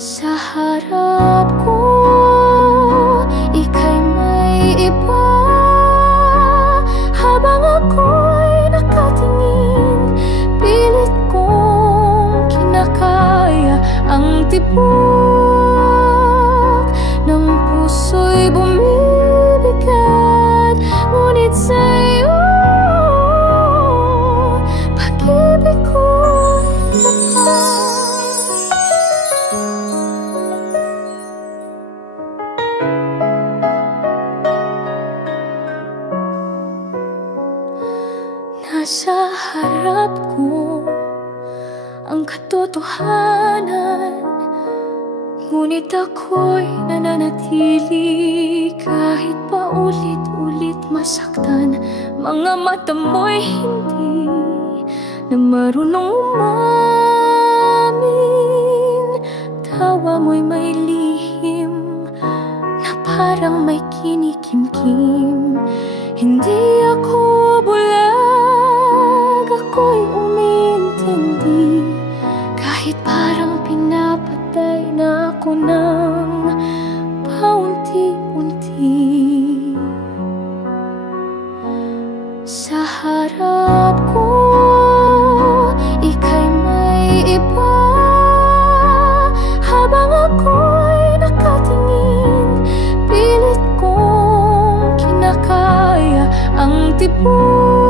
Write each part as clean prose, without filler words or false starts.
Sa harap ko, ika'y may iba. Habang ako'y nakatingin, pilit kong kinakaya ang tibok ng puso'y bumibigat. Ngunit sa'yo, pag-ibig ko'y tapat. Nasa harap ko ang katotohanan, ngunit ako'y nananatili kahit paulit-ulit masaktan. Mga mata mo'y hindi na marunong umamin. Tawa mo'y may lihim na parang may kinikimkim. Hindi ako bulag, ako'y umintindi. Kahit parang pinapatay na ako ng paunti-unti. Sa harap ko, ika'y may iba. Habang ako'y nakatingin, pilit kong kinakaya ang tibok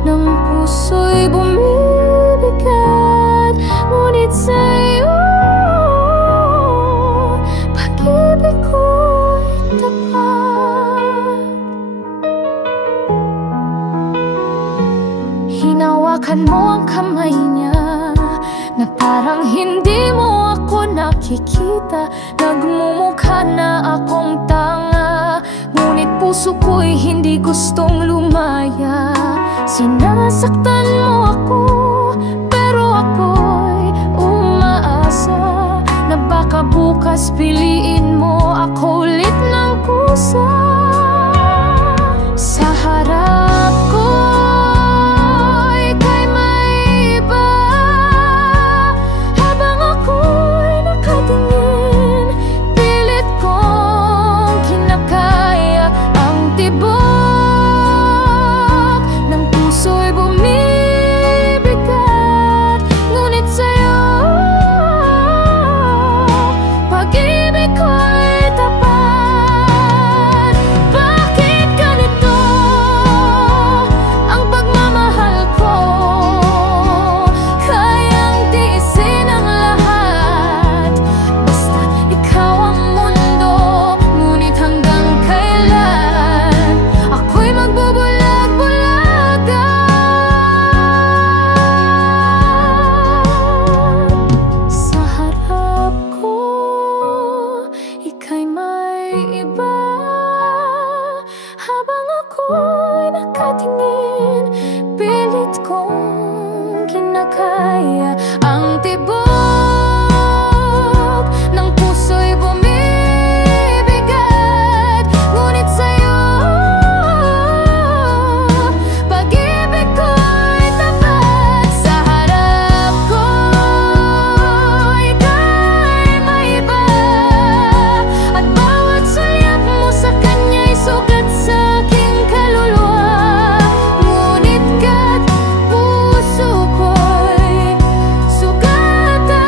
ng puso'y bumibigat. Ngunit sa'yo, pag-ibig ko'y tapat. Hinawakan mo ang kamay niya na parang hindi mo ako nakikita. Nagmumukha na akong tanga, ngunit puso ko'y hindi gustong lumaya. Sinasaktan mo ako, pero ako'y umaasa na baka bukas piliin mo ako ulit ng kusa. Sa harap ko, ika'y may iba. Habang ako'y nakatingin, pilit kong kinakaya ang tibok ng puso'y bumibigat. Ngunit sa'yo, pag-ibig ko'y tapat. Bakit ganito ang pagmamahal ko? Kayang tiisin ang lahat, basta ikaw ang mundo. Ngunit hanggang kailan ako'y magbubulag-bulagan? Sa harap ko, ika'y may iba. Habang ako'y nakatingin, pilit kong kinakaya ang tibok ng puso'y bumibigat. Ngunit sa'yo, pag-ibig ko'y tapat. Sa harap ko, ika'y may iba. At bawat sulyap mo sa kanya'y sugat sa aking kaluluwa. Ngunit kahit puso ko'y sugatan,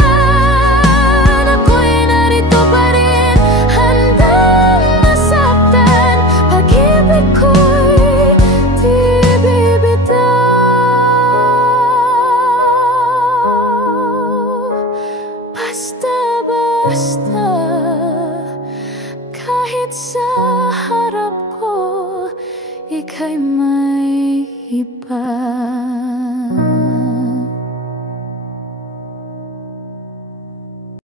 ako'y narito pa rin, handang masaktan. Pag-ibig ko'y di bibitaw. Basta-basta, kahit sa harap ko, ika'y may iba.